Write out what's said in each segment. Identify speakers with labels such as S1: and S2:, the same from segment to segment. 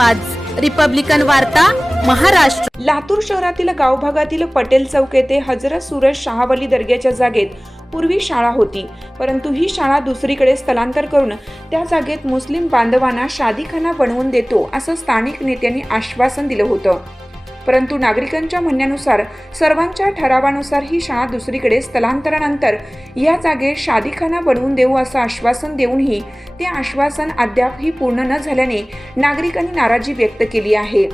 S1: आवाज. रिपब्लिकन वार्ता महाराष्ट्र.
S2: लातूर शहरातील गाव भागातील पटेल चौक येथे हजरत सुरज शहावली दर्ग्याच्या जागेत पूर्वी शाळा होती. परंतु ही शाळा दुसरीकडे स्थलांतर करून त्या जागेत मुस्लिम बांधवांना शादीखाना बनवून देतो असं स्थानिक नेत्यांनी आश्वासन दिलं होतं. परंतु नागरिकांच्या म्हणण्यानुसार सर्वांच्या ठरावानुसार ही शाळा दुसरीकडे स्थलांतरानंतर या जागेत शादीखाना बनवून देऊ असं आश्वासन देऊनही ते आश्वासन अद्यापही पूर्ण न झाल्याने नागरिकांनी नाराजी व्यक्त केली आहे.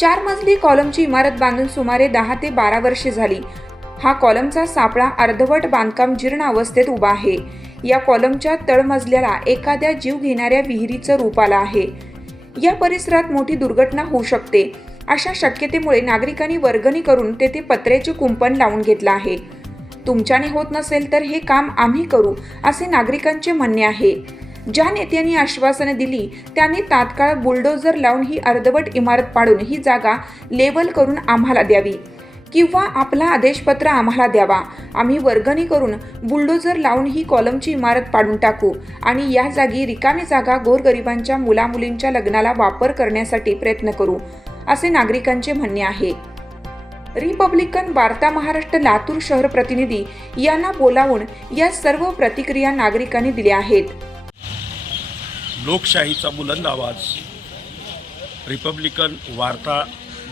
S2: चार मजली कॉलमची इमारत बांधून सुमारे दहा ते बारा वर्षे झाली. हा कॉलमचा सापळा अर्धवट बांधकाम जीर्ण अवस्थेत उभा आहे. या कॉलमच्या तळमजल्याला एखाद्या जीव घेणाऱ्या विहिरीचं रूप आलं आहे. या परिसरात मोठी दुर्घटना होऊ शकते. अशा शक्यतेमुळे नागरिकांनी वर्गणी करून तेथे पत्र्याचे कुंपण लावून घेतलं आहे. तुमच्याने होत नसेल तर हे काम आम्ही करू असे नागरिकांचे म्हणणे आहे. ज्या नेत्यांनी आश्वासने दिली त्यांनी तात्काळ बुलडोझर लावून ही अर्धवट इमारत पाडून ही जागा लेवल करून आम्हाला द्यावी किंवा आपला आदेशपत्र आम्हाला द्यावा. आम्ही वर्गणी करून बुलडोझर लावून ही कॉलमची इमारत पाडून टाकू आणि या जागी रिकामी जागा गोरगरिबांच्या मुलामुलींच्या लग्नाला वापर करण्यासाठी प्रयत्न करू. असे नागरिकांचे म्हणणे आहे. रिपब्लिकन वार्ता महाराष्ट्र लातूर शहर प्रतिनिधी यांना बोलावून या सर्व प्रतिक्रिया नागरिकांनी दिल्या आहेत.
S3: लोकशाहीचा बुलंद आवाज. रिपब्लिकन वार्ता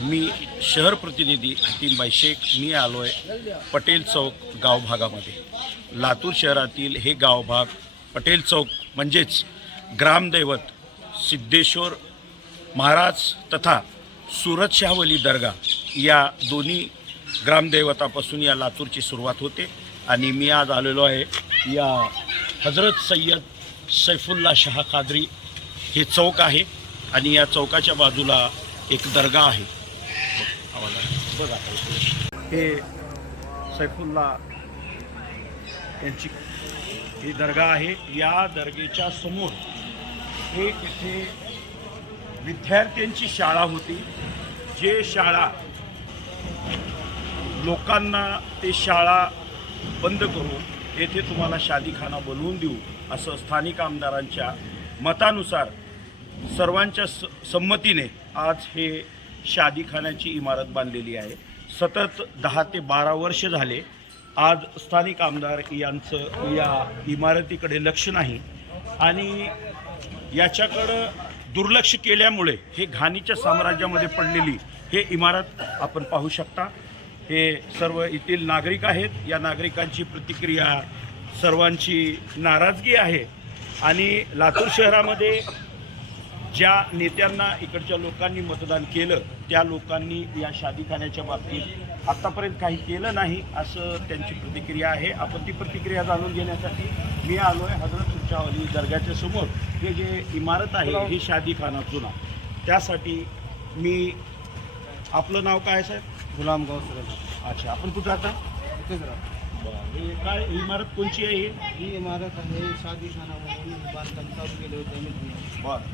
S3: मी शहर प्रतिनिधी हतीमबाई शेख मी आलो आहे पटेल चौक गाव भागामध्ये. लातूर शहरातील हे गाव भाग पटेल चौक म्हणजेच ग्रामदैवत सिद्धेश्वर महाराज तथा सुरत शाहवली दर्गा या दोन्ही ग्रामदैवतापासून या लातूरची सुरुवात होते आणि मी आज आलेलो आहे या हजरत सय्यद सैफुल्ला शाह कादरी हे चौक आहे आणि या चौकाच्या बाजूला एक दर्गा आहे. बघा. हे सैफुल्ला यांची ही दर्गा आहे. या दर्गेच्या समोर हे इथे विद्यार्थ्यांची शाळा होती. जे शाळा लोकांना ते शाळा बंद करून येथे तुम्हाला शादीखाना बनवून देऊ असं स्थानिक आमदारांच्या मतानुसार सर्वांच्या स संमतीने आज हे शादीखान्याची इमारत बांधलेली आहे. सतत दहा ते बारा वर्ष झाले आज स्थानिक आमदार यांचं या इमारतीकडे लक्ष नाही आणि याच्याकडं दुर्लक्ष केल्यामुळे हे घाणीच्या साम्राज्यामध्ये पडलेली हे इमारत आपण पाहू शकता. हे सर्व येथील नागरिक आहेत. या नागरिकांची प्रतिक्रिया सर्वांची नाराजगी आहे. आणि लातूर शहरामध्ये ज्या नेत्यांना इकडच्या लोकांनी मतदान केलं त्या लोकांनी या शादीखान्याच्या बाबतीत आत्तापर्यंत काही केलं नाही असं त्यांची प्रतिक्रिया आहे. आपण ती प्रतिक्रिया जाणून घेण्यासाठी मी आलो आहे हजरत सुचावली दर्ग्याच्या समोर. हे जे इमारत आहे ही शादीखाना जुना. त्यासाठी मी आपलं नाव काय आहे, साहेब?
S4: गुलाम सुरत
S3: अच्छा आपण कुठं राहता?
S4: इथेच राहतो.
S3: हे काय इमारत कोणची आहे ही?
S4: ही इमारत आहे शादी खाना म्हणून बांधकाम चालू केले होते अमित ने
S3: बरं.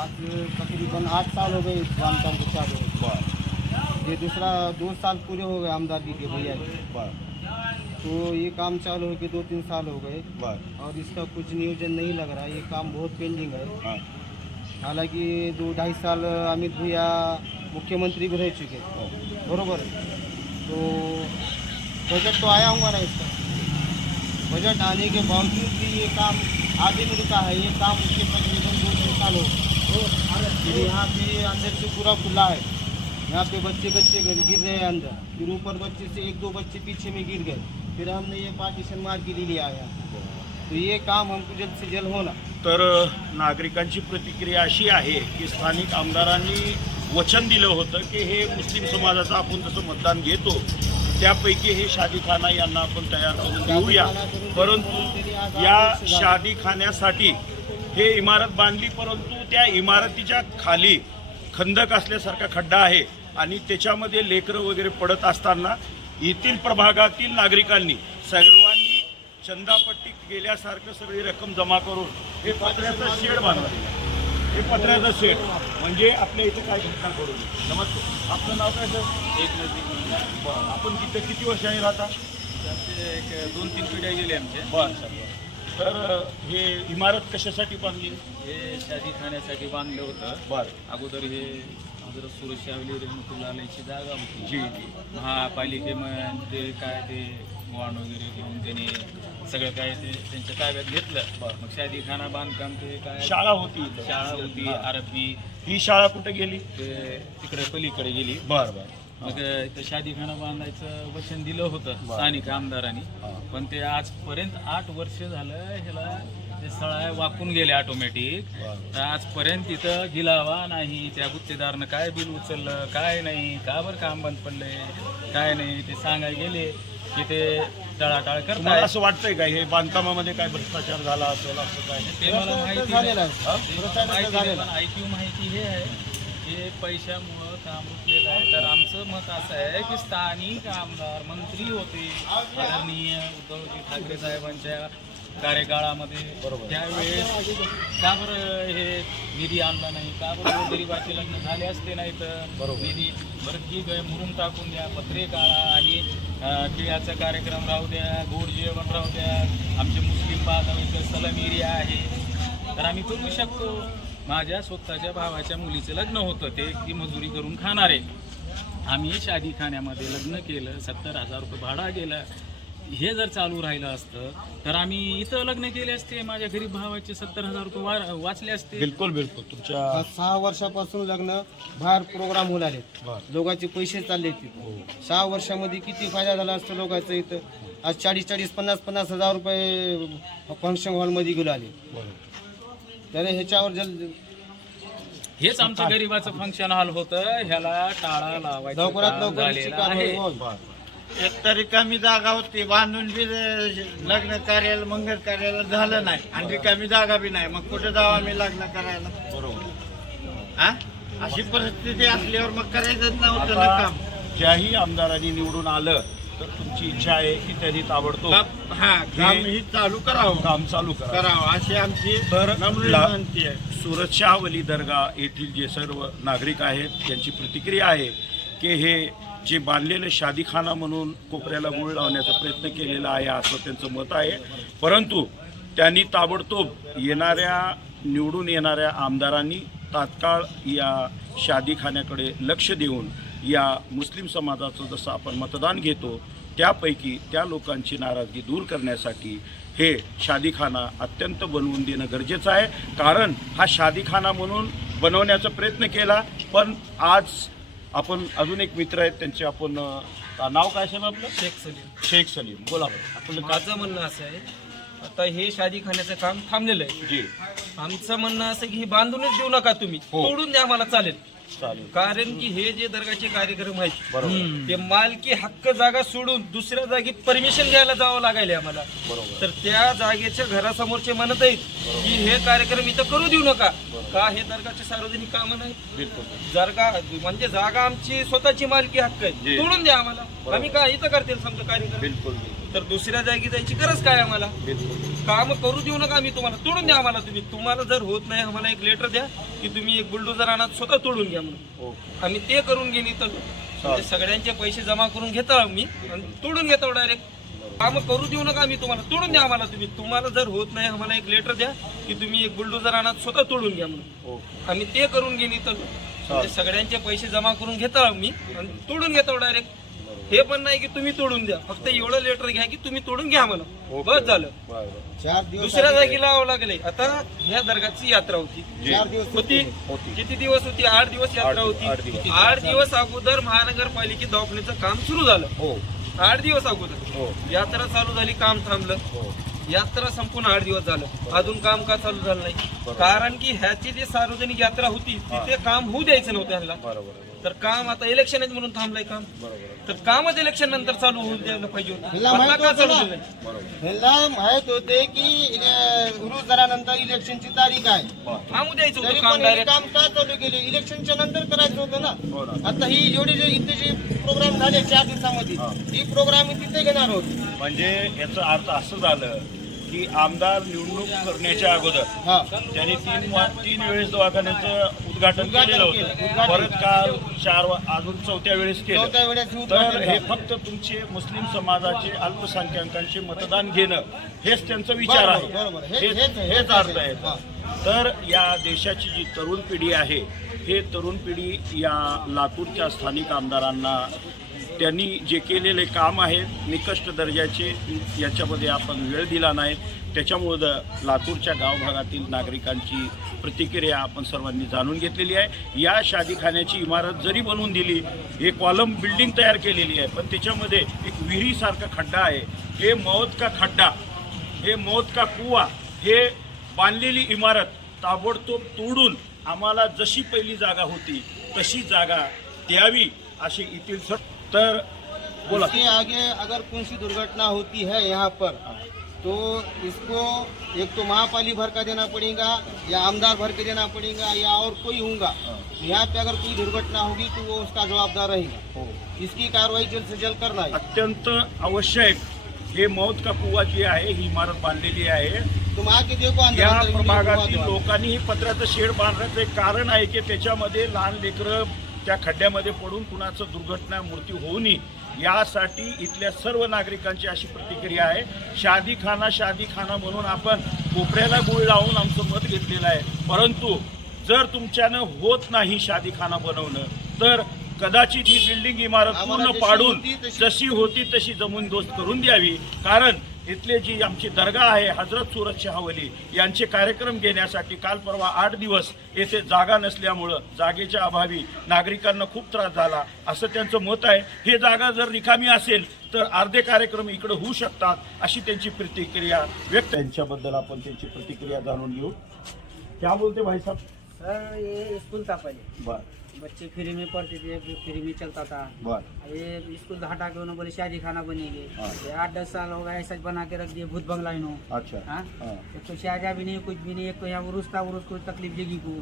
S4: आज तकरीबन आठ साल हो गए इस बांधकाम को चालू।
S3: बरं.
S4: ये दूसरा दो साल पूरे हो गए आमदारगी के भैया के
S3: बरं.
S4: तो ये काम चालू हो के दो तीन साल हो गए.
S3: बरं.
S4: और इसका कुछ नियोजन नहीं लग रहा है ये काम बहुत पेंडिंग है.
S3: हाँ.
S4: हालाँकि दो ढाई साल अमित भैया मुख्यमंत्री भी रह चुके बरोबर तो बजट तो आया हुआ ना इसका। बजट आने के बावजूद भी ये काम आगे में रुका है। ये काम उसके तकरीबन दो तीन साल हो फिर यहाँ पे अंदर से पूरा खुला है। यहाँ पे बच्चे बच्चे गिर गिर रहे हैं अंदर। फिर ऊपर बच्चे से एक दो बच्चे पीछे में गिर गए। फिर हमने ये पार्टीशन मार के लिया यहाँ तो ये काम हमको जल्द से जल्द होना।
S3: तर नागरिकांची प्रतिक्रिया अशी आहे की स्थानिक आमदारांनी वचन दिलं होतं की हे मुस्लिम समाजाचं आपण जसं मतदान घेतो त्यापैकी हे शादीखाना यांना आपण तयार करून देऊया. परंतु या शादीखान्यासाठी हे इमारत बांधली परंतु त्या इमारतीच्या खाली खंदक असल्यासारखा खड्डा आहे आणि त्याच्यामध्ये लेकरं वगैरे पडत असताना येथील प्रभागातील नागरिकांनी सर्वांनी चंदापट्टी गेल्यासारखं सगळी रक्कम जमा करून हे पत्र्याचं शेड बांधलं. हे पत्र्याचं शेड म्हणजे आपल्या इथं काय घटना करू नये नमस्ते आपलं नाव काय सर?
S5: एक नदी.
S3: बरं. आपण तिथे किती वर्षांनी राहता?
S5: एक दोन तीन पिढ्या गेले आमच्या
S3: बरं सर बरं. तर हे इमारत कशासाठी बांधली?
S5: हे शादी खाण्यासाठी बांधलं होतं.
S3: बर.
S5: अगोदर हे हजरत सुरशावली रेणुकुलालयाची जागा होती.
S3: जी.
S5: महापालिकेमध्ये काय ते वॉर्ड वगैरे घेऊन त्यांनी सगळं काय ते त्यांच्या ताब्यात घेतलं. मग शादी खाना बांधकाम ते काय?
S3: शाळा होती इथं.
S5: शाळा होती
S3: हा.
S5: आरबी
S3: ही शाळा कुठे गेली?
S5: ते तिकडे पलीकडे गेली.
S3: बर बर.
S5: मग इथं शादीखाना बांधायचं वचन दिलं होतं स्थानिक आमदारांनी.
S3: हा.
S5: पण ते आजपर्यंत आठ वर्ष झालं ह्याला ते सळा वाकून गेले ऑटोमॅटिक
S3: बरं.
S5: तर आजपर्यंत इथं गिलावा नाही त्या गुत्तेदारनं काय बिल उचललं काय नाही का बरं काम बंद पडलंय काय नाही ते सांगाय गेले. की ते टाळाटाळ
S3: तुम्हाला
S5: करताय
S3: असं वाटतंय का? हे बांधकामामध्ये काय भ्रष्टाचार झाला असेल असं काय?
S5: ते मला माहिती
S4: झालेलं
S5: नाही.
S4: आहे.
S5: ते मला
S4: भ्रष्टाचार
S5: माहिती
S4: झालेला
S5: नाही, पण ऐकीव माहिती हे आहे की पैशामुळं काम रुकलेलं आहे. तर आमचं मत असं आहे की स्थानिक आमदार मंत्री होते आदरणीय उद्धवजी ठाकरे साहेबांच्या कार्यकाळामध्ये. त्यावेळेस का बरं हे निधी आणला नाही? का बरं गरीबाचे लग्न झाले असते नाही तर निधी बरं ठीक आहे मुरुम टाकून द्या पत्रे काढा आणि तिळाचा कार्यक्रम राहू द्या गोड जेवण राहू द्या. आमचे मुस्लिम बांधव इथं सलम एरिया आहे. तर आम्ही करू शकतो. माझ्या स्वतःच्या भावाच्या मुलीचं लग्न होतं ते ती मजुरी करून खाणारे आम्ही शादी खाण्यामध्ये लग्न केलं सत्तर हजार रुपये भाडा गेलं. हे जर चालू राहिलं असतं तर आम्ही इथं लग्न केले असते माझ्या गरीब भावाचे सत्तर हजार रुपये वा वाचले असते.
S3: बिलकुल बिलकुल. तुमच्या
S4: सहा वर्षापासून लग्न बाहेर प्रोग्राम होऊ लागले. लोकांचे पैसे चालले तिथं. सहा वर्षामध्ये किती फायदा झाला असतो लोकांचा इथं? आज चाळीस चाळीस पन्नास पन्नास हजार रुपये फंक्शन हॉलमध्ये गेलो आले. त्याने ह्याच्यावर जल
S5: हेच आमच्या गरीबाचं फंक्शन हॉल होतं. ह्याला टाळा लावायचं
S4: लवकरात
S5: काम
S4: लवकर
S5: झालेलं आहे.
S4: शिकार
S6: एक तर रिकामी जागा होती. बांधून बी लग्न कार्याला मंगल कार्याला झालं नाही. आणि रिकामी जागा बी नाही. मग कुठे जावं आम्ही लग्न करायला?
S3: बरोबर.
S6: हा? अशी परिस्थिती असल्यावर मग करायचंच नव्हतं ना काम.
S3: ज्याही आमदारांनी निवडून आलं तर तुमची इच्छा आहे की त्यांनी ताबडतोब
S6: काम- हा काम ही चालू करावं.
S3: काम चालू करा
S6: करावं अशी आमची
S3: तर
S6: नम्र
S3: ला-
S6: विनंती आहे.
S3: सुरत शहावली दर्गा येथील जे सर्व नागरिक आहेत त्यांची प्रतिक्रिया आहे की हे जे बांधलेलं शादीखाना म्हणून कोपऱ्याला गुळ लावण्याचा प्रयत्न केलेला आहे असं त्यांचं मत आहे. परंतु त्यांनी ताबडतोब येणाऱ्या निवडून येणाऱ्या आमदारांनी तात्काळ या शादीखान्याकडे लक्ष देऊन या मुस्लिम समाजाचं जसं आपण मतदान घेतो त्यापैकी त्या लोकांची नाराजगी दूर करण्यासाठी हे शादीखाना अत्यंत बनवून देणं गरजेचं आहे. कारण हा शादीखाना म्हणून बनवण्याचा प्रयत्न केला पण आज आपण अजून एक मित्र आहेत त्यांचे आपण अं, नाव काय साहेब आपलं?
S7: शेख सलीम.
S3: शेख सलीम. बोला बरं. आपलं
S7: माझं म्हणणं असं आहे आता हे शादी खाण्याचं काम थांबलेलं आहे.
S3: जी.
S7: आमचं म्हणणं असं की हे बांधूनच देऊ नका तुम्ही.
S3: हो.
S7: तोडून द्या चालेल
S3: चालेल.
S7: कारण की हे जे दर्गाचे कार्यक्रम आहेत
S3: बरोबर.
S7: ते मालकी हक्क जागा सोडून दुसऱ्या जागी परमिशन घ्यायला जावं लागेल आम्हाला.
S3: बरोबर.
S7: तर त्या जागेच्या घरासमोरचे म्हणत आहेत की हे कार्यक्रम इथं करू देऊ नका. का हे दर्गाचे सार्वजनिक कामं नाही
S3: बिलकुल
S7: जागा म्हणजे जागा आमची स्वतःची मालकी हक्क आहे.
S3: जी.
S7: तोडून द्या आम्हाला. आम्ही काय इथं करतील समजा कार्यक्रम?
S3: बिलकुल.
S7: तर दुसऱ्या जागी जायची गरज काय आम्हाला?
S3: बिलकुल.
S7: काम करू देऊ नका आम्ही तुम्हाला तोडून द्या आम्हाला तुम्ही. तुम्हाला जर होत नाही आम्हाला एक लेटर द्या की तुम्ही एक बुलडोजर आणा स्वतः तोडून घ्या म्हणून. आम्ही ते करून घेईन इथं म्हणजे सगळ्यांचे पैसे जमा करून घेतो मी आणि तोडून घेतो डायरेक्ट काम करू देऊ नका आम्ही तुम्हाला तोडून द्या आम्हाला तुम्ही. तुम्हाला जर होत नाही आम्हाला एक लेटर द्या की तुम्ही एक बुलडोजर आणा स्वतः तोडून घ्या म्हणून. आम्ही ते करून इथं म्हणजे सगळ्यांचे पैसे जमा करून घेतो मी आणि तोडून घेतो डायरेक्ट हे पण नाही की तुम्ही तोडून द्या. फक्त एवढं लेटर घ्या की तुम्ही तोडून घ्या मला. बस झालं.
S4: चार दिवस
S7: दुसऱ्या जागी लावावं लागले. आता ह्या दर्गाची यात्रा होती.
S4: चार दिवस
S7: होती.
S3: होती.
S7: किती दिवस होती? आठ दिवस यात्रा
S3: आठ
S7: होती
S3: दिवस.
S7: आठ दिवस अगोदर महानगरपालिकेत दवाखान्याचं काम सुरू झालं.
S3: हो.
S7: आठ दिवस अगोदर.
S3: हो.
S7: यात्रा चालू झाली काम थांबलं.
S3: हो.
S7: यात्रा संपून आठ दिवस झालं. अजून काम का चालू झालं नाही. कारण की ह्याची जी सार्वजनिक यात्रा होती तिथे काम होऊ द्यायचं नव्हतं ह्याला.
S3: बरोबर
S7: तर काम आता इलेक्शन आहेत म्हणून थांबलंय काम तर कामच इलेक्शन नंतर चालू होऊ द्यायला पाहिजे होतं.
S4: ह्याला
S7: आता
S4: माहीत
S7: का
S4: होतं
S7: चालू
S4: ना?
S7: झालं नाही?
S3: बरोबर
S4: ह्याला माहीत होते की झाल्यानंतर इलेक्शनची तारीख आहे
S7: थांबू द्यायचं
S4: तरी
S7: होतं
S4: पण
S7: काम
S4: हे
S7: डायरेक्ट
S4: काम का चालू केले इलेक्शनच्या नंतर करायचं होतं
S3: हो
S4: ना
S3: ना.
S4: आता ही जेवढे जे इथे जे प्रोग्राम झाले चार दिवसामध्ये
S3: हा.
S4: ही प्रोग्राम तिथे घेणार होते
S3: म्हणजे याचा अर्थ असं झालं की आमदार निवडणूक करण्याच्या अगोदर
S4: हा
S3: त्यांनी तीन वा- तीन वेळेस दवाखान्याचं उद्घाटन केलेलं
S4: केलं,
S3: होतं. परत काल चार अजून चौथ्या वेळेस केलं तर हे. फक्त तुमचे मुस्लिम समाजाचे अल्पसंख्याकांचे मतदान घेणं हेच त्यांचा विचार आहे.
S4: हे-
S3: हेच अर्थ.
S4: आहे
S3: तर या देशाची जी तरुण पिढी आहे हे तरुण पिढी या लातूरच्या स्थानिक आमदारांना त्यांनी जे केलेले काम आहे निकष्ट दर्जाचे याच्यामध्ये आपण वेळ दिला नाही. त्याच्यामुळं लातूरच्या गावभागातील नागरिकांची प्रतिक्रिया आपण सर्वांनी जाणून घेतलेली आहे. या शादीखान्याची इमारत जरी बनवून दिली एक कॉलम बिल्डिंग तयार केलेली आहे पण त्याच्यामध्ये एक विहिरीसारखा खड्डा आहे. हे मौत का खड्डा? हे मौत का कुवा? हे बांधलेली इमारत ताबडतोब तोडून आम्हाला जशी पहिली जागा होती तशी जागा द्यावी अशी येथील सर तर बोला.
S4: इसके आगे अगर कौन सी दुर्घटना होती है यहाँ पर तो इसको एक तो महापाली भर का देना पड़ेगा या आमदार भर के देना पड़ेगा या और कोई होगा यहाँ पे अगर कोई दुर्घटना होगी तो वो उसका जवाबदार रहेगा। इसकी कार्रवाई जल्द से जल्द करना है।
S3: अत्यंत आवश्यक हे मौत का कुवा जी आहे ही इमारत बांधलेली आहे. या प्रभागातील. लोकांनी ही पत्र्याचं शेड बांधण्याचं एक कारण आहे की त्याच्यामध्ये लहान लेकरं त्या खड्ड्यामध्ये पडून कुणाचं दुर्घटना मृत्यू होऊ नये यासाठी इथल्या सर्व नागरिकांची अशी प्रतिक्रिया आहे. शादी खाना शादी खाना म्हणून आपण कोपऱ्याला गुळ लावून आमचं मत घेतलेलं आहे. परंतु जर तुमच्यानं होत नाही शादी खाना बनवणं तर कदाचित ही बिल्डिंग इमारत पूर्ण पाडून जशी होती तशी जमून दोस्त करून द्यावी. कारण इथले जी आमची दर्गा आहे हजरत सुरत शहावली यांचे कार्यक्रम घेण्यासाठी काल परवा आठ दिवस येथे जागा नसल्यामुळं जागेच्या अभावी नागरिकांना खूप त्रास झाला. असं त्यांचं मत आहे. हे जागा जर रिकामी असेल तर अर्धे कार्यक्रम इकडे होऊ शकतात अशी त्यांची प्रतिक्रिया व्यक्त त्यांच्याबद्दल आपण त्यांची प्रतिक्रिया जाणून घेऊ. क्या बोलते भाई साहब?
S8: सर ये स्कूल था पहले
S3: बर.
S8: बच्चे फ्री में पढ़ते थे फ्री में चलता था। ये स्कूल हटा के उन्होंने बोले शादी खाना बनेंगे।
S3: हाँ।
S8: आठ दस साल हो गए ऐसा बना के रख दिए भूत बंगला इन्हों।
S3: अच्छा।
S8: हाँ?
S3: हाँ।
S8: तो शाहजहाँ भी नहीं कुछ भी नहीं एक तो यहाँ उरुस था उरुस को तकलीफ़ देगी को।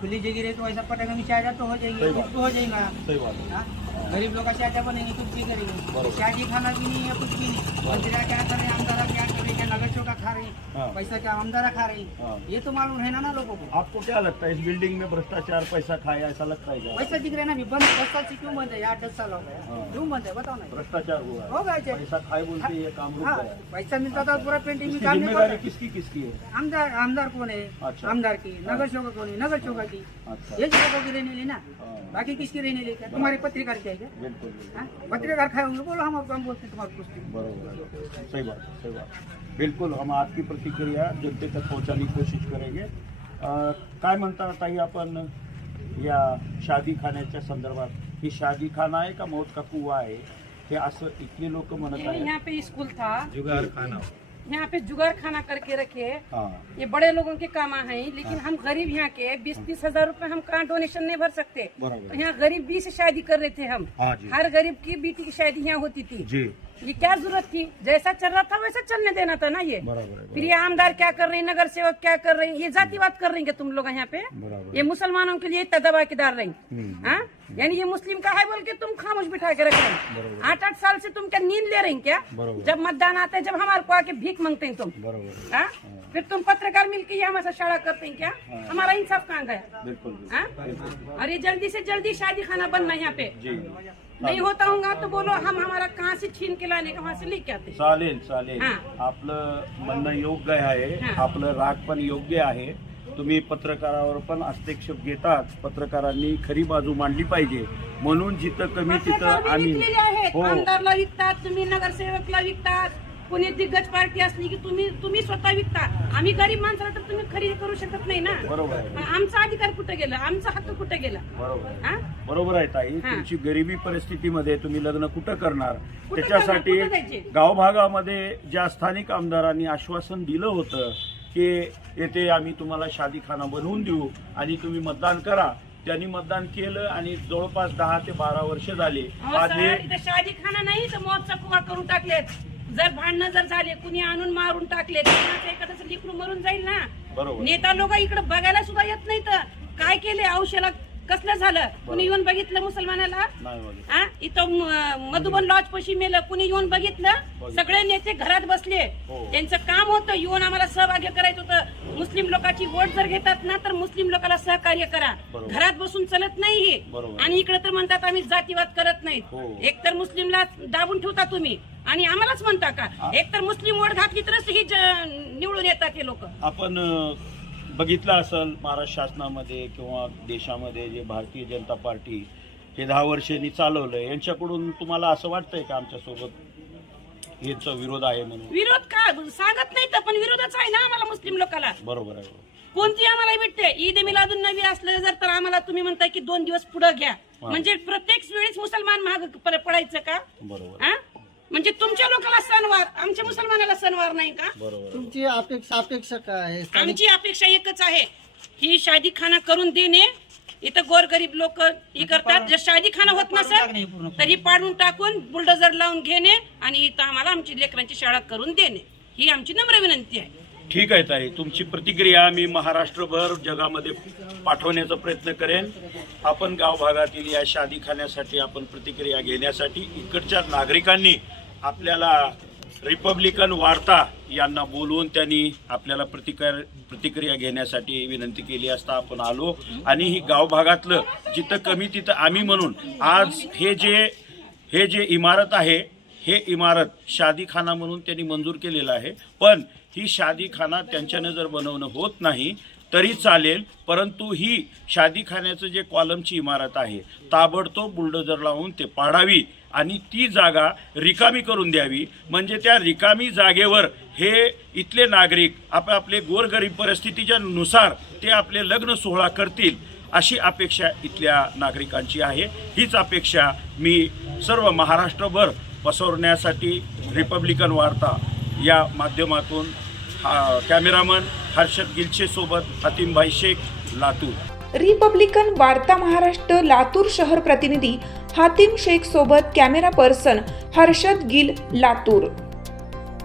S8: खुली जगह रहे तो ऐसा पटेगा में शाहजहाँ तो हो जाएँगे
S3: सही
S8: तो हो जाएगा? गरीब लोग का शाहजहाँ बनेंगे कुछ भी करेंगे। शादी खाना भी नहीं है कुछ भी नहीं। मंदिर क्या कर रहे हैं आमदारा क्या कर रहे हैं क्या नगर चौका खा रहे पैसा क्या आमदारा खा रहे ये तो मालूम है ना ना लोगों को।
S3: आपको क्या लगता है इस बिल्डिंग में भ्रष्टाचार पैसा खाया ऐसा लगता
S8: पैसा दिख रहा है ना बंद दस साल से क्यों बंद है आठ दस साल हो गया
S3: हाँ।
S8: क्यों बंद है बताओ ना
S3: भ्रष्टाचार हुआ हो
S8: गया
S3: पैसा खाए बोलते ये काम रुक गया
S8: पैसा मिलता था पूरा पेंटिंग में काम
S3: ज़िम्मेदारी किसकी किसकी है
S8: आमदार आमदार कौन है। आमदार की नगर चौका कौन है नगर चौका की ये लोगों की रहने ली ना। बाकी किसकी रहने ली क्या तुम्हारी पत्रकार क्या है? पत्रकार खाए होंगे बोलो हम हम बोलते तुम्हारे कुछ
S3: बरोबर सही बात सही बात. बिलकुल हम आपकी प्रतिक्रिया जनते तक पहुँचाने की कोशिश करेंगे काय म्हणता ताई आपण या शादी खाण्याच्या संदर्भात. ही शादी खाना आहे का मौत का कुवा आहे? हे असं इथले लोक म्हणत
S9: यहाँ पे स्कूल था.
S3: जुगार खाना.
S9: यहाँ पे जुगार खाना करके रखे
S3: हाँ।
S9: ये बड़े लोगों के काम हैं लेकिन हम गरीब यहाँ के बीस तीस हज़ार रूपए हम कहाँ डोनेशन नहीं भर सकते। तो यहाँ गरीबी से शादी कर रहे थे हम।
S3: हाँ
S9: हर गरीब की बेटी की शादी यहाँ होती थी।
S3: जी।
S9: ये क्या ज़रूरत थी? जैसा चल रहा था वैसा चलने देना था ना ये। फिर ये आमदार क्या कर रहे हैं? नगर सेवक क्या कर रहे हैं? ये जातिवाद कर रहे हैं तुम लोग यहाँ पे? ये मुसलमानों के लिए दबा के डाल रहे हैं।
S3: हम्म।
S9: हाँ? यानी ये मुस्लिम का है बोल के तुम खामोश बिठा के रख रहे आठ आठ साल से तुम क्या नींद ले रहे क्या। जब मतदान आता है जब हमारे को आके भीख मांगते हैं तुम. हाँ? फिर तुम पत्रकार मिलके ये हमारे साथ शाड़ा करते हैं क्या? हमारा इंसाफ कहाँ गया. हाँ? और ये जल्दी से जल्दी शादी खाना बनना यहाँ पे. नहीं होता होगा तो बोलो हम हमारा कहाँ से छीन के लाने का वहाँ से लेके आते
S3: चालेल चालेल. आपलं म्हणणं योग्य आहे. आपलं राग पण योग्य आहे. तुम्ही पत्रकारावर पण हस्तक्षेप घेतात. पत्रकारांनी खरी बाजू मांडली पाहिजे. म्हणून जिथं कमी तिथं आम्ही हो.
S9: आमदारला विकतात तुम्ही नगरसेवकला विकतात. कोणी दिग्गज पार्टी असली की तुम्ही तुम्ही स्वतः विकता आम्ही गरीब माणसाला तर तुम्ही खरेदी करू शकत नाही ना.
S3: बरोबर आहे.
S9: मग आमचा अधिकार कुठे गेला? आमचा हक्क कुठे गेला?
S3: बरोबर
S9: हा?
S3: बरोबर आहे ताई.
S9: हां.
S3: तुमची गरिबी परिस्थितीमध्ये तुम्ही लग्न कुठं करणार? त्याच्यासाठी?
S9: कुठं जायचे?
S3: गावभागामध्ये ज्या स्थानिक आमदारांनी आश्वासन दिलं होतं की येथे आम्ही तुम्हाला शादीखाना बनवून देऊ आणि तुम्ही मतदान करा. त्यांनी मतदान केलं आणि जवळपास दहा ते बारा वर्ष झाली
S9: अहो
S3: आज
S9: सर
S3: हे
S9: इथं शादी खाना नाही तर मोर्चा कुवा करून टाकलेत. जर भांडणं जर झाले कुणी आणून मारून टाकले कोणाचं एखादं लिकरू मरून जाईल ना?
S3: बरोबर.
S9: नेता लोक इकडे बघायला सुद्धा येत नाही तर काय केले औषधाला कसलं झालं? कुणी येऊन बघितलं मुसलमानाला?
S3: नाही.
S9: हा? इथं मधुबन लॉज पशी मेलं. कुणी येऊन बघितलं? सगळे नेते घरात बसले.
S3: हो.
S9: त्यांचं काम होतं. येऊन आम्हाला सहभाग्य करायचं होतं. मुस्लिम लोकांची वोट जर घेतात ना तर मुस्लिम लोकांना सहकार्य करा. घरात बसून चलत नाही हे. आणि इकडे तर म्हणतात आम्ही जातीवाद करत नाहीत.
S3: हो.
S9: एक तर मुस्लिमला दाबून ठेवता तुम्ही. आणि आम्हालाच म्हणता का? एक तर मुस्लिम वोट घातली तरच ही निवडून येतात हे लोक.
S3: आपण बघितलं असेल महाराष्ट्र शासनामध्ये किंवा देशामध्ये जे भारतीय जनता पार्टी हे दहा वर्षांनी चालवलं यांच्याकडून तुम्हाला असं वाटतंय का आमच्यासोबत यांचा विरोध आहे म्हणून?
S9: विरोध का? सांगत नाही तर पण विरोधच आहे ना आम्हाला मुस्लिम लोकांना
S3: बरोबर आहे.
S9: कोणती आम्हाला भेटते? ईद मिलादून नबी असलं जर तर आम्हाला तुम्ही म्हणताय की दोन दिवस पुढे घ्या. म्हणजे प्रत्येक वेळेस मुसलमान महाग पडायचं का?
S3: बरोबर.
S9: हा? म्हणजे तुमच्या लोकांना सणवार आमच्या मुसलमानाला सणवार नाही का?
S3: बरोबर.
S4: तुमची अपेक्षा अपेक्षा काय आहे? स्थानिक
S9: आमची अपेक्षा एकच आहे. ही शादी खाना करून देणे. इथं गोरगरीब लोक हे करतात. जर शादी खाना होत नसेल तर ही पाडून टाकून बुलडोजर लावून घेणे आणि इथं आम्हाला आमची लेकरांची शाळा करून देणे. ही आमची नम्र विनंती आहे.
S3: ठीक आहे ताई. तुमची प्रतिक्रिया मी महाराष्ट्रभर जगामध्ये पाठवण्याचा प्रयत्न करेन. आपण गाव भागातील या शादीखान्यासाठी आपण प्रतिक्रिया घेण्यासाठी इकडच्या नागरिकांनी आपल्याला रिपब्लिकन वार्ता यांना बोलवून त्यांनी आपल्याला प्रतिकार प्रतिक्रिया घेण्यासाठी विनंती केली असता आपण आलो. आणि ही गाव भागातलं जिथं कमी तिथं आम्ही म्हणून आज हे जे हे जे इमारत आहे हे इमारत शादीखाना म्हणून त्यांनी मंजूर केलेलं आहे. पण ही शादीखाना त्यांच्यानं जर बनवणं होत नाही तरी चालेल परंतु ही शादीखान्याचं जे कॉलमची इमारत आहे ताबडतोब बुलडोजर लावून ते पाडावी आणि ती जागा रिकामी करून द्यावी. म्हणजे त्या रिकामी जागेवर हे इथले नागरिक आपापले गोरगरीब परिस्थितीच्या नुसार ते आपले लग्न सोहळा करतील अशी अपेक्षा इथल्या नागरिकांची आहे. हीच अपेक्षा मी सर्व महाराष्ट्रभर पसरवण्यासाठी रिपब्लिकन वार्ता या माध्यमातून हा कॅमेरामन हर्षद गिलचे सोबत हतीमभाई शेख लातूर.
S2: रिपब्लिकन वार्ता महाराष्ट्र लातूर शहर प्रतिनिधी हातिम शेख सोबत कॅमेरा पर्सन हर्षद गिल लातूर.